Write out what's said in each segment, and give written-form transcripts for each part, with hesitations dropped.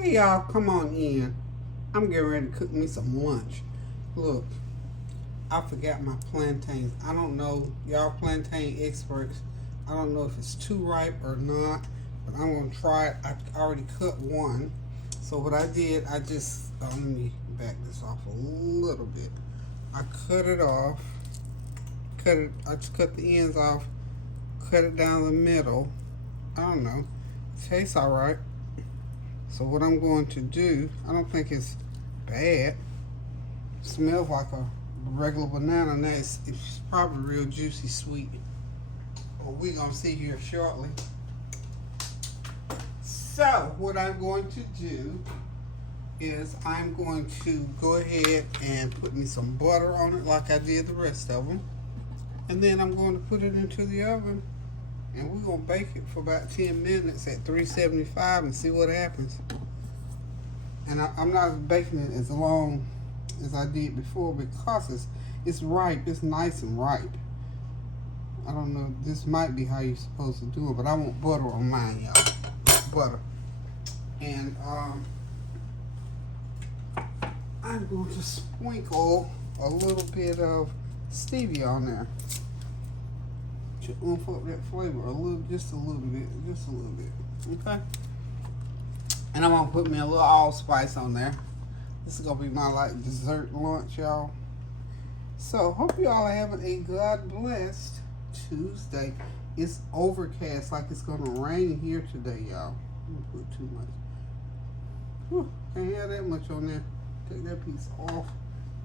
Hey y'all, come on in. I'm getting ready to cook me some lunch. Look, I forgot my plantains. I don't know, y'all plantain experts. I don't know if it's too ripe or not, but I'm gonna try it. I already cut one. So what I did, I just, let me back this off a little bit. I cut it off, I just cut the ends off, cut it down the middle. I don't know, it tastes all right. So what I'm going to do, I don't think it's bad. It smells like a regular banana. Now it's probably real juicy sweet. Well, we're going to see here shortly. So what I'm going to do is I'm going to go ahead and put me some butter on it like I did the rest of them. And then I'm going to put it into the oven. And we're going to bake it for about 10 minutes at 375 and see what happens. And I'm not baking it as long as I did before because it's ripe. It's nice and ripe. I don't know. This might be how you're supposed to do it, but I want butter on mine, y'all. Butter. And I'm going to sprinkle a little bit of stevia on there. To oomph up that flavor just a little bit, okay? And I'm gonna put me a little allspice on there. This is gonna be my like dessert lunch, y'all. So hope y'all are having a God blessed Tuesday. It's overcast, like it's gonna rain here today, y'all. I'm gonna put too much. Whew, can't have that much on there. Take that piece off.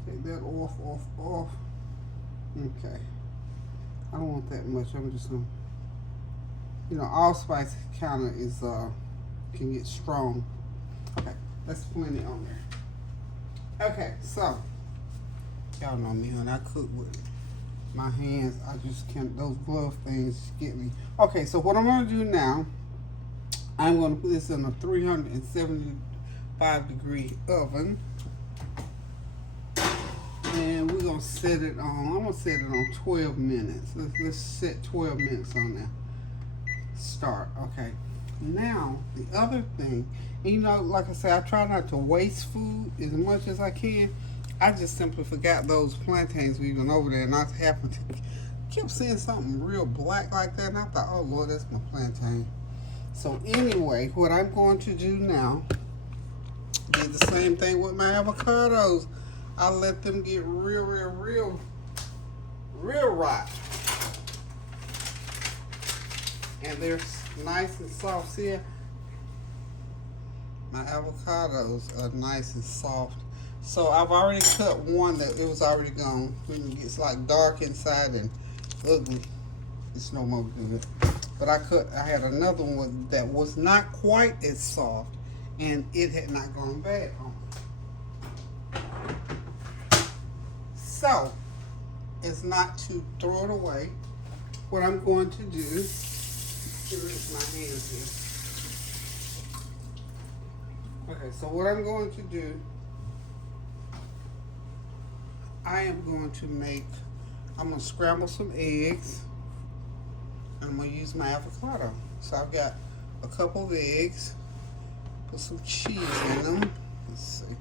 Take that off. Okay. I don't want that much. I'm just gonna, allspice kind of is can get strong. Okay, that's plenty on there. Okay, so y'all know me when I cook with my hands. I just can't. Those glove things get me. Okay, so what I'm gonna do now, I'm gonna put this in a 375-degree oven. And we're gonna set it on, I'm gonna set it on 12 minutes. Let's set 12 minutes on there. Start, okay. Now, the other thing, like I said, I try not to waste food as much as I can. I just simply forgot those plantains we went over there, and I happened to keep seeing something real black like that, and I thought, oh Lord, that's my plantain. So anyway, what I'm going to do now, did the same thing with my avocados. I let them get real ripe. And they're nice and soft. See, my avocados are nice and soft. So I've already cut one that it was already gone. When it gets like dark inside and ugly, it's no more good. But I had another one that was not quite as soft, and it had not gone bad on. So, it's not to throw it away. What I'm going to do, here's my hands here. Okay, so what I'm going to do, I'm going to scramble some eggs, and I'm going to use my avocado. So I've got a couple of eggs, put some cheese in them. Let's see.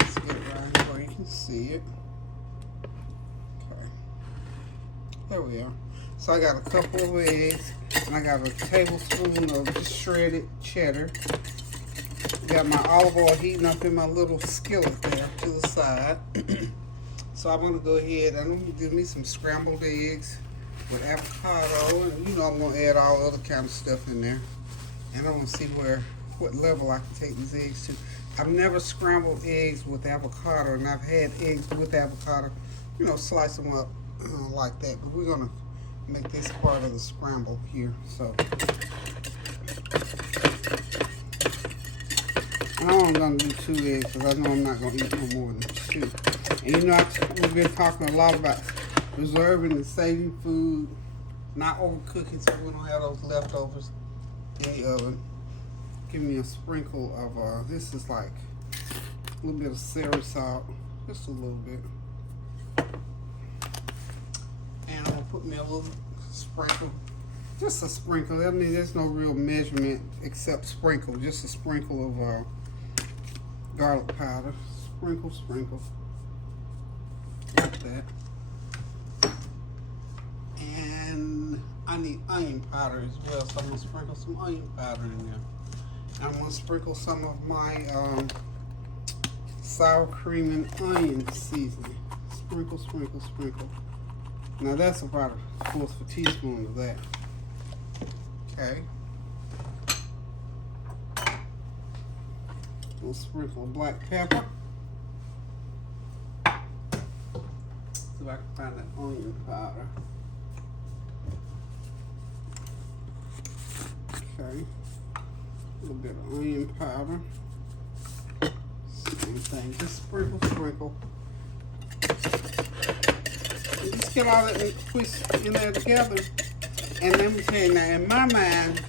Let's get it right here where you can see it. There we are. So I got a couple of eggs, and I got a tablespoon of just shredded cheddar. Got my olive oil heating up in my little skillet there to the side. So I'm going to go ahead and I'm going to do me some scrambled eggs with avocado, and I'm going to add all other kind of stuff in there. And I'm going to see what level I can take these eggs to. I've never scrambled eggs with avocado, and I've had eggs with avocado, slice them up like that, but we're gonna make this part of the scramble here. So I'm gonna do 2 eggs because I know I'm not gonna eat no more than 2. And we've been talking a lot about preserving and saving food, not overcooking so we don't have those leftovers in the oven. Give me a sprinkle of this is like a little bit of celery salt, just a little bit. And I'm gonna put me a little sprinkle, just a sprinkle. I mean, there's no real measurement except sprinkle, just a sprinkle of garlic powder. Sprinkle, sprinkle. Like that. And I need onion powder as well, so I'm going to sprinkle some onion powder in there. And I'm going to sprinkle some of my sour cream and onion seasoning. Sprinkle, sprinkle, sprinkle. Now that's about a fourth of a teaspoon of that. Okay. We'll sprinkle black pepper. See if I can find that onion powder. Okay. A little bit of onion powder. Same thing. Just sprinkle, sprinkle. Just get all that twist in there together. And let me tell you now, in my mind,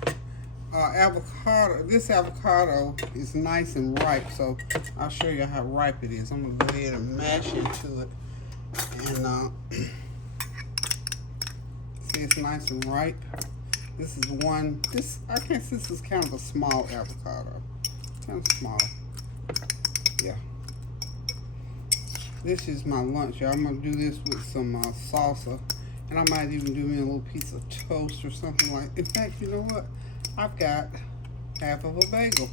this avocado is nice and ripe, so I'll show you how ripe it is. I'm gonna go ahead and mash into it, and see, it's nice and ripe. This is one. I guess this is kind of a small avocado, kind of small. Yeah. This is my lunch, y'all. I'm gonna do this with some salsa, and I might even do me a little piece of toast or something like. In fact, you know what? I've got half of a bagel.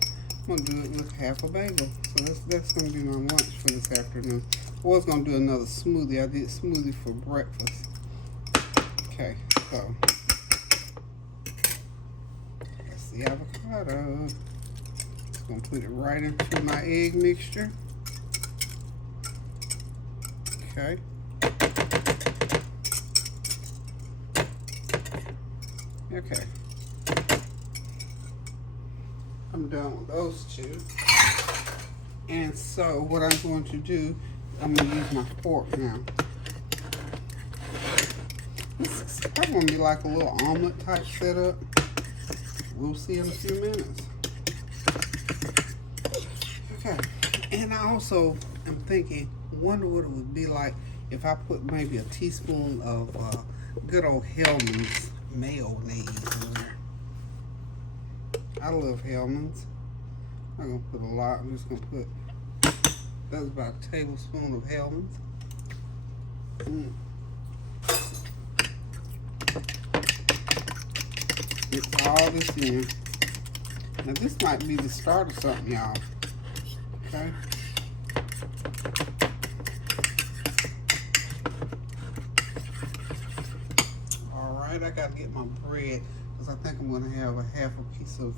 I'm gonna do it with half a bagel. So that's gonna be my lunch for this afternoon. I was gonna do another smoothie. I did smoothie for breakfast. Okay, so that's the avocado. Just gonna put it right into my egg mixture. Okay. Okay. I'm done with those two. And so what I'm going to do, I'm going to use my fork now. This is probably going to be like a little omelet type setup. We'll see in a few minutes. Okay. And I also am thinking, wonder what it would be like if I put maybe a teaspoon of good old Hellman's mayonnaise in there. I love Hellman's. I'm going to put a lot. I'm just going to put, that's about a tablespoon of Hellman's. Mix all this in. Now this might be the start of something, y'all. Okay. Alright, I got to get my bread. I think I'm going to have a half a piece of,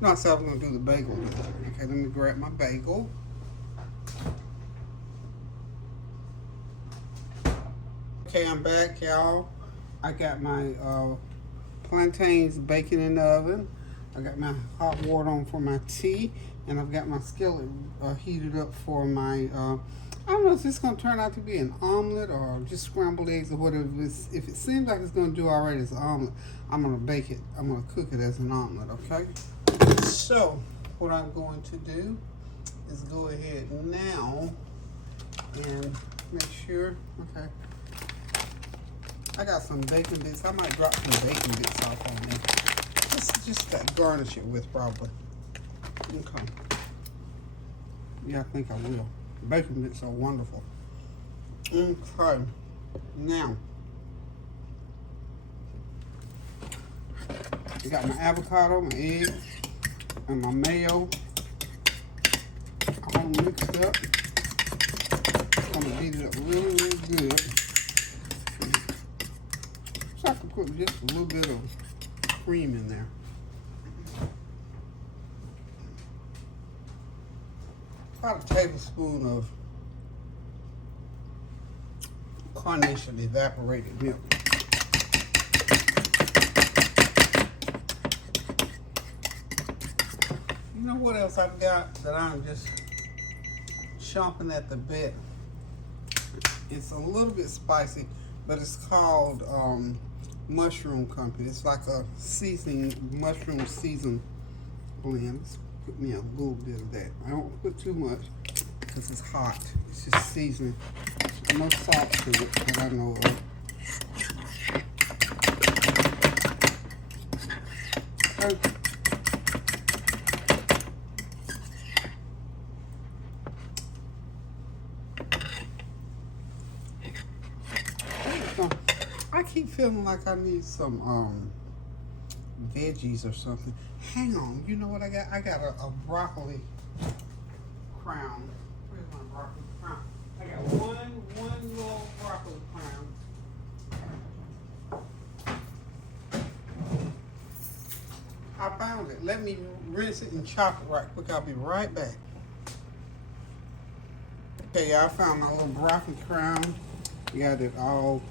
no, I said I was going to do the bagel. Okay, let me grab my bagel. Okay, I'm back, y'all. I got my plantains baking in the oven. I got my hot water on for my tea. And I've got my skillet heated up for my, I don't know if it's going to turn out to be an omelet or just scrambled eggs or whatever. If it seems like it's going to do all right as an omelet, I'm going to bake it. I'm going to cook it as an omelet, okay? So, what I'm going to do is go ahead now and make sure, okay. I got some bacon bits. I might drop some bacon bits off on there. Just to garnish it with, probably. Okay. Yeah, I think I will. Bacon bits are wonderful. Okay. Now, I got my avocado, my egg, and my mayo all mixed up. I'm gonna beat it up really, really good. So I can put just a little bit of cream in there. About a tablespoon of carnation evaporated milk. You know what else I've got that I'm just chomping at the bit? It's a little bit spicy, but it's called Mushroom Company. It's like a mushroom season blend. Put me a little bit of that. I don't put too much because it's hot. It's just seasoning. No salt to it that I know of. keep feeling like I need some veggies or something. Hang on, you know what I got? I got a broccoli crown. Where's my broccoli crown? I got one little broccoli crown. I found it. Let me rinse it and chop it right quick. I'll be right back. Okay, I found my little broccoli crown. Got it all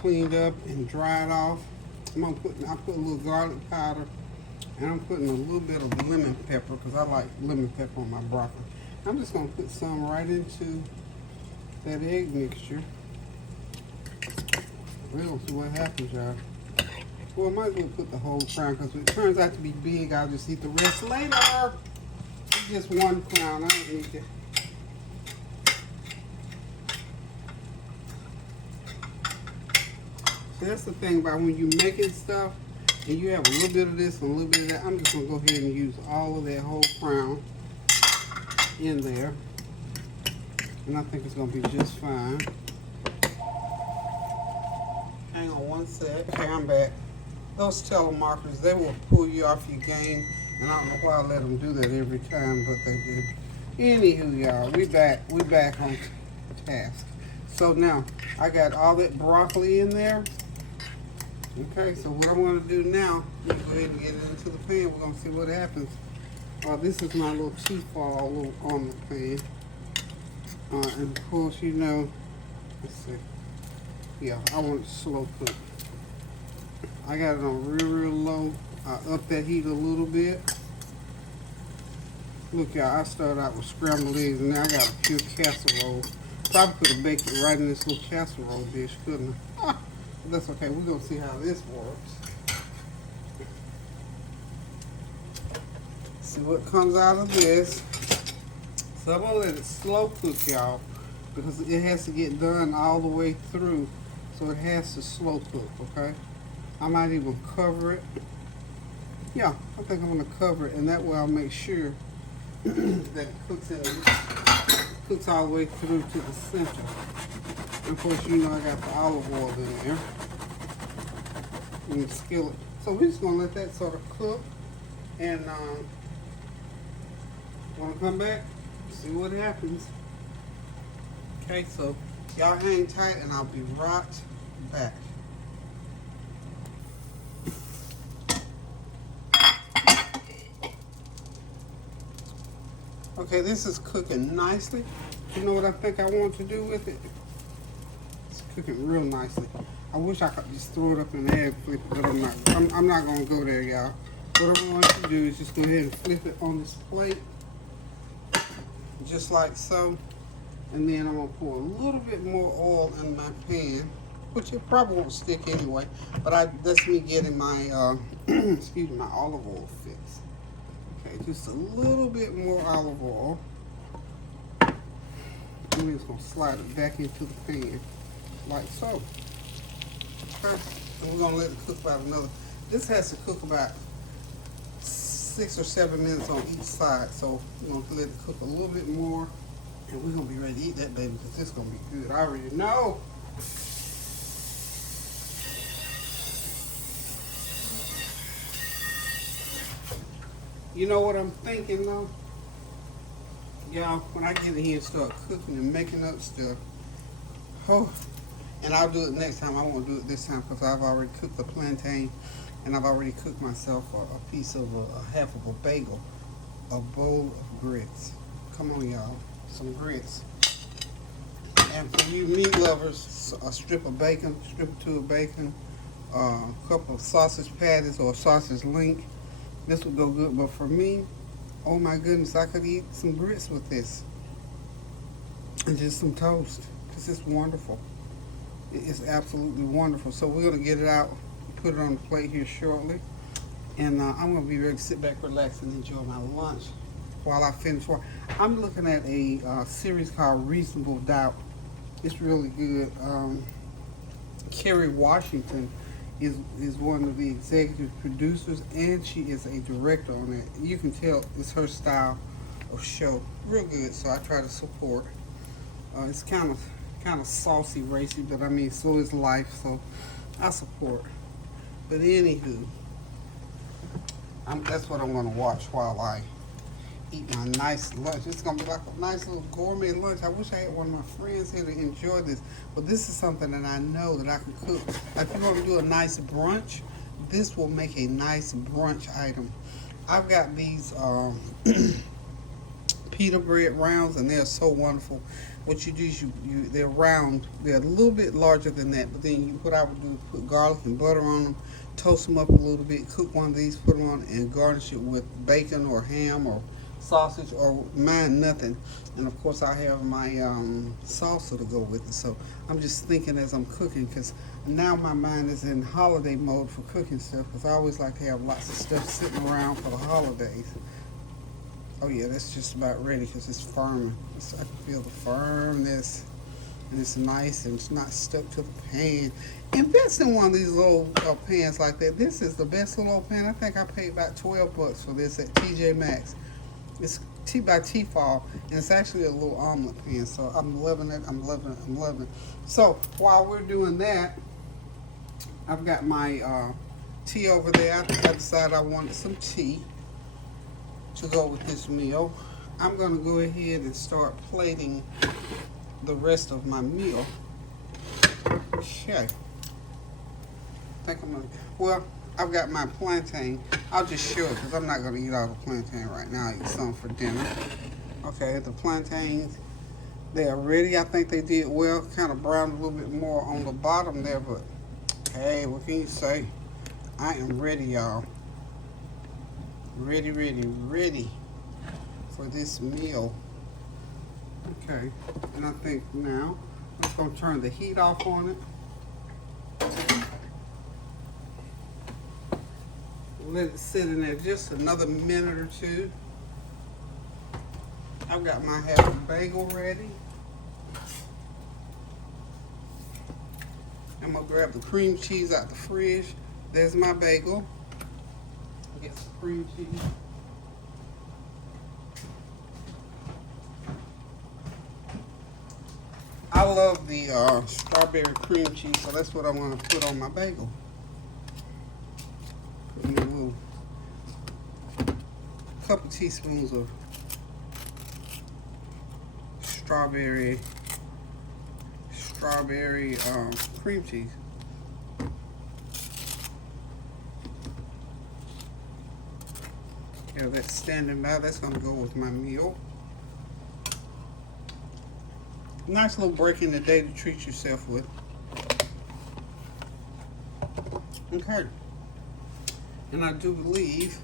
cleaned up and dried off. I put a little garlic powder, and I'm putting a little bit of lemon pepper because I like lemon pepper on my broccoli. I'm just gonna put some right into that egg mixture. We're gonna see what happens, y'all. Well, I might as well put the whole crown because if it turns out to be big, I'll just eat the rest later. Just one crown, I don't need that. That's the thing about when you're making stuff and you have a little bit of this and a little bit of that. I'm just going to go ahead and use all of that whole crown in there. And I think it's going to be just fine. Hang on one sec. Okay, I'm back. Those telemarketers, they will pull you off your game. And I don't know why I let them do that every time, but they do. Anywho, y'all, we back on task. So now, I got all that broccoli in there. Okay, so what I'm going to do now, let me go ahead and get it into the pan. We're going to see what happens. This is my little teeth fall on the pan. And of course, you know, let's see. Yeah, I want it slow cooked. I got it on real low. I up that heat a little bit. Look, y'all, I started out with scrambled eggs, and now I got a pure casserole. Probably could have baked it right in this little casserole dish, couldn't I? That's okay. We're going to see how this works. See what comes out of this. So I'm going to let it slow cook, y'all, because it has to get done all the way through. So it has to slow cook, okay? I might even cover it. Yeah, I think I'm going to cover it, and that way I'll make sure that it cooks all the way through to the center. And of course, you know I got the olive oil in there. And the skillet. So we're just going to let that sort of cook. And want to come back? See what happens. Okay, so y'all hang tight and I'll be right back. Okay, this is cooking nicely. You know what I think I want to do with it? It's cooking real nicely. I wish I could just throw it up in the air and flip it, but I'm not. I'm not going to go there, y'all. What I'm going to do is just go ahead and flip it on this plate, just like so. And then I'm going to pour a little bit more oil in my pan, which it probably won't stick anyway. But that's me getting my, excuse me, my olive oil fixed. Okay, just a little bit more olive oil. And we're just going to slide it back into the pan, like so. Okay, and we're going to let it cook about another. This has to cook about 6 or 7 minutes on each side. So we're going to let it cook a little bit more. And we're going to be ready to eat that baby because it's going to be good. I already know. You know what I'm thinking though? Y'all, when I get in here and start cooking and making up stuff, and I'll do it next time. I won't do it this time because I've already cooked the plantain and I've already cooked myself a piece of half of a bagel, a bowl of grits. Come on, y'all. Some grits. And for you meat lovers, a strip of bacon, strip or two of bacon, a couple of sausage patties or a sausage link. This would go good. But for me, oh my goodness, I could eat some grits with this. And just some toast. This is wonderful. It is absolutely wonderful. So we're going to get it out, put it on the plate here shortly. And I'm going to be ready to sit back, relax, and enjoy my lunch while I finish work. I'm looking at a series called Reasonable Doubt. It's really good. Kerry Washington is one of the executive producers, and she is a director on it. You can tell it's her style of show. Real good, so I try to support. It's kind of saucy, racy, but I mean, so is life. So I support. But anywho, that's what I'm gonna watch while I eat my nice lunch. It's gonna be like a nice little gourmet lunch. I wish I had one of my friends here to enjoy this, but this is something that I know that I can cook. Like if you want to do a nice brunch, this will make a nice brunch item. I've got these pita bread rounds, and they're so wonderful. What you do is they're round. They're a little bit larger than that, but then what I would do is put garlic and butter on them, toast them up a little bit, cook one of these, put them on, and garnish it with bacon or ham or sausage, or mine nothing. And of course I have my salsa to go with it. So I'm just thinking as I'm cooking, because now my mind is in holiday mode for cooking stuff, because I always like to have lots of stuff sitting around for the holidays. Oh yeah, that's just about ready because it's firm. I can feel the firmness, and it's nice, and it's not stuck to the pan. Invest in one of these little pans like that. This is the best little pan. I think I paid about $12 for this at TJ Maxx. It's by Tefal, and it's actually a little omelet pan. So I'm loving it. I'm loving it. I'm loving it. So while we're doing that, I've got my tea over there. I decided I wanted some tea to go with this meal. I'm going to go ahead and start plating the rest of my meal. Okay. I think I'm going to, well, I've got my plantain. I'll just show it because I'm not going to eat all the plantain right now. I'll eat some for dinner. Okay, the plantains, they are ready. I think they did well. Kind of browned a little bit more on the bottom there, but hey, what can you say? I am ready, y'all. Ready for this meal. Okay, and I think now I'm just going to turn the heat off on it. Let it sit in there just another minute or two. I've got my half a bagel ready. I'm going to grab the cream cheese out the fridge. There's my bagel. Get some cream cheese. I love the strawberry cream cheese, so that's what I'm going to put on my bagel. Put in a little couple teaspoons of strawberry cream cheese. Yeah, that's standing by. That's going to go with my meal. Nice little break in the day to treat yourself with. Okay. And I do believe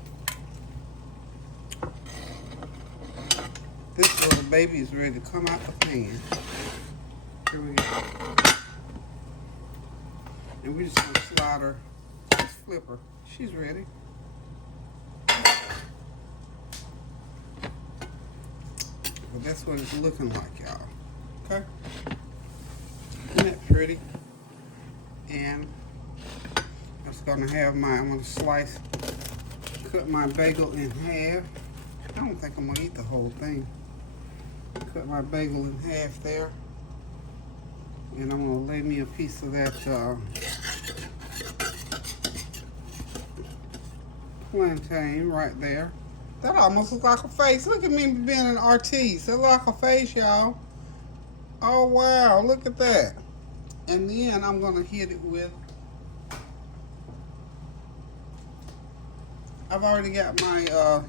this little baby is ready to come out the pan. Here we go. And we're just going to slide her, just flip her. She's ready. Well, that's what it's looking like, y'all. Okay? Isn't that pretty? And I'm just going to have I'm going to cut my bagel in half. I don't think I'm going to eat the whole thing. Cut my bagel in half there. And I'm going to lay me a piece of that plantain right there. That almost looks like a face. Look at me being an artiste. That looks like a face, y'all. Oh, wow. Look at that. And then I'm going to hit it with... I've already got my...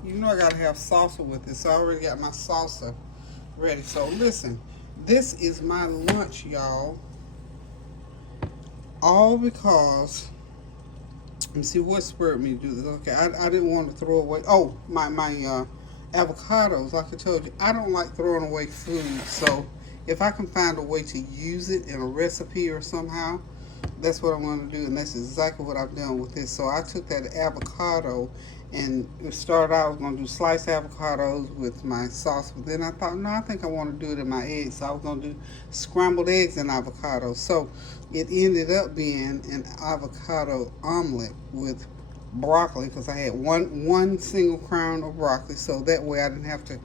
you know I got to have salsa with it. So I already got my salsa ready. So listen. This is my lunch, y'all. All because... Let me see what spurred me to do this. Okay, I didn't want to throw away. Oh, my avocados. Like I told you, I don't like throwing away food. So if I can find a way to use it in a recipe or somehow, that's what I'm going to do. And that's exactly what I've done with this. So I took that avocado and it started out, I was going to do sliced avocados with my sauce. But then I thought, no, I think I want to do it in my eggs. So I was going to do scrambled eggs and avocados. So it ended up being an avocado omelet with broccoli because I had one single crown of broccoli. So that way I didn't have to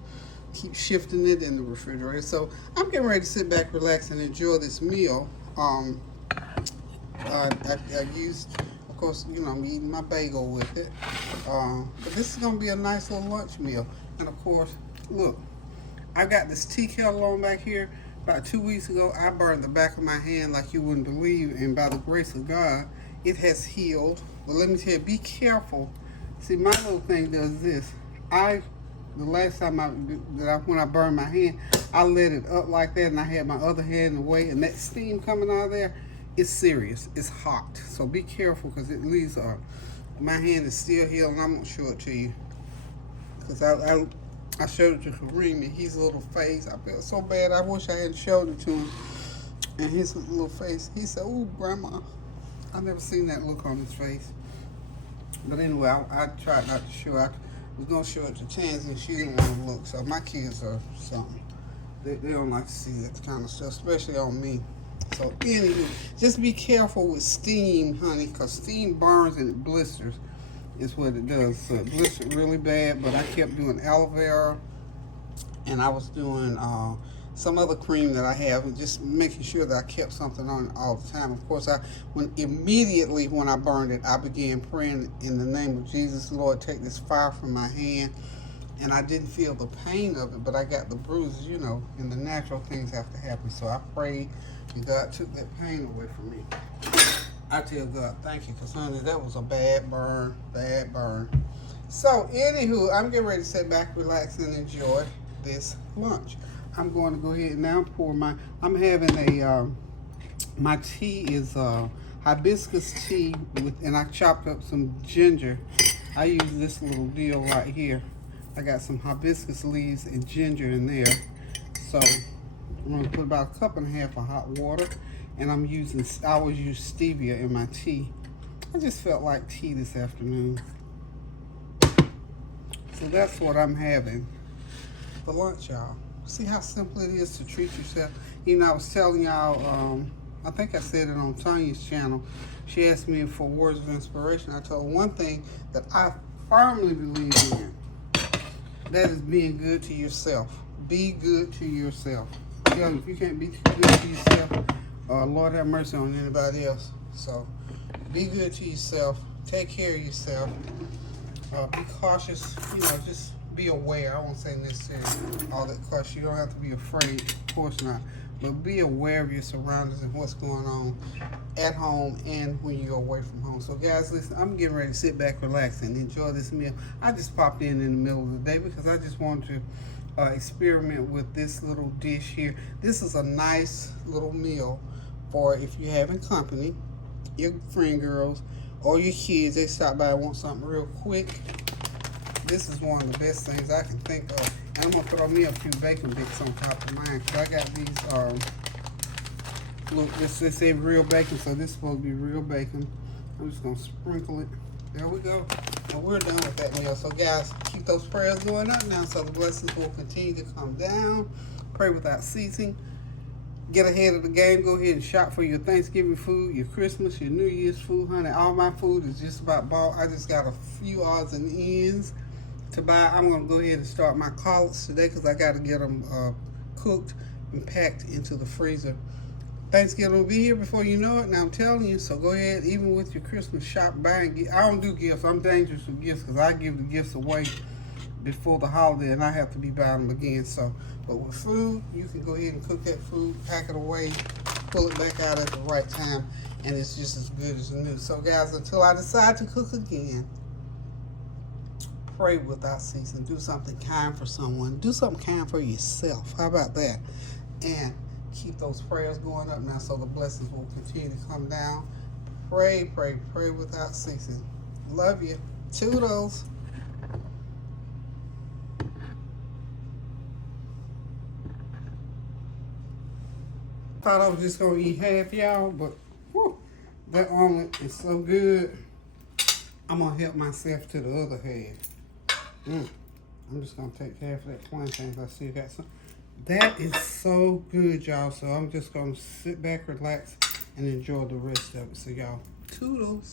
keep shifting it in the refrigerator. So I'm getting ready to sit back, relax, and enjoy this meal. I used, of course, you know, I'm eating my bagel with it. But this is gonna be a nice little lunch meal. And of course, look, I got this tea kettle on back here. About 2 weeks ago, I burned the back of my hand like you wouldn't believe, and by the grace of God, it has healed. But let me tell you, be careful. See, my little thing does this. The last time when I burned my hand, I let it up like that, and I had my other hand in the way, and that steam coming out of there, it's serious. It's hot. So be careful, because it leaves my hand is still healing. I'm gonna show it to you, because I showed it to Kareem, and his little face, I felt so bad. I wish I hadn't showed it to him. And his little face, he said, "Ooh, Grandma." I never seen that look on his face. But anyway, I tried not to show. I was going to show it to Tansy, and she didn't want to look. So my kids are something. They don't like to see that kind of stuff, especially on me. So anyway, just be careful with steam, honey, because steam burns and it blisters. Is what it does. So it blistered really bad, but I kept doing aloe vera, and I was doing some other cream that I have, and just making sure that I kept something on all the time. Of course, immediately when I burned it, I began praying in the name of Jesus, Lord, take this fire from my hand. And I didn't feel the pain of it, but I got the bruises, you know, and the natural things have to happen. So I prayed, and God took that pain away from me. I tell God, thank you, because, honey, that was a bad burn, bad burn. So, anywho, I'm getting ready to sit back, relax, and enjoy this lunch. I'm going to go ahead and now pour I'm having my tea is hibiscus tea, and I chopped up some ginger. I use this little deal right here. I got some hibiscus leaves and ginger in there. So, I'm going to put about 1.5 cups of hot water. And I always use stevia in my tea. I just felt like tea this afternoon. So that's what I'm having for lunch, y'all. See how simple it is to treat yourself. You know, I was telling y'all, I think I said it on Tanya's channel. She asked me for words of inspiration. I told her one thing that I firmly believe in. That is being good to yourself. Be good to yourself. You know, if you can't be good to yourself, Lord have mercy on anybody else. So be good to yourself. Take care of yourself. Be cautious. You know, just be aware. I won't say necessarily all that cautious. You don't have to be afraid. Of course not. But be aware of your surroundings and what's going on at home and when you're away from home. So guys, listen, I'm getting ready to sit back, relax, and enjoy this meal. I just popped in the middle of the day because I just wanted to experiment with this little dish here. This is a nice little meal for if you're having company, your friend girls, or your kids. They stop by and want something real quick. This is one of the best things I can think of. And I'm going to throw me a few bacon bits on top of mine. So I got these, look, this say real bacon, so this is supposed to be real bacon. I'm just going to sprinkle it. There we go. And we're done with that meal. So guys, keep those prayers going up now so the blessings will continue to come down. Pray without ceasing. Get ahead of the game. Go ahead and shop for your Thanksgiving food, your Christmas, your New Year's food, honey. All my food is just about bought. I just got a few odds and ends to buy. I'm going to go ahead and start my collards today because I got to get them cooked and packed into the freezer. Thanksgiving will be here before you know it. Now I'm telling you, so go ahead, even with your Christmas shop, buying. I don't do gifts. I'm dangerous with gifts because I give the gifts away before the holiday and I have to be buying them again. So, but with food, you can go ahead and cook that food, pack it away, pull it back out at the right time, and it's just as good as new. So guys, until I decide to cook again, pray without ceasing. Do something kind for someone. Do something kind for yourself. How about that? And keep those prayers going up now so the blessings will continue to come down. Pray, pray, pray without ceasing. Love you. Toodles. Thought I was just going to eat half, y'all, but whew, that omelet is so good. I'm going to help myself to the other half. I'm just going to take half of that plantain. I still got some. That is so good, y'all. So I'm just going to sit back, relax, and enjoy the rest of it. So, y'all, toodles.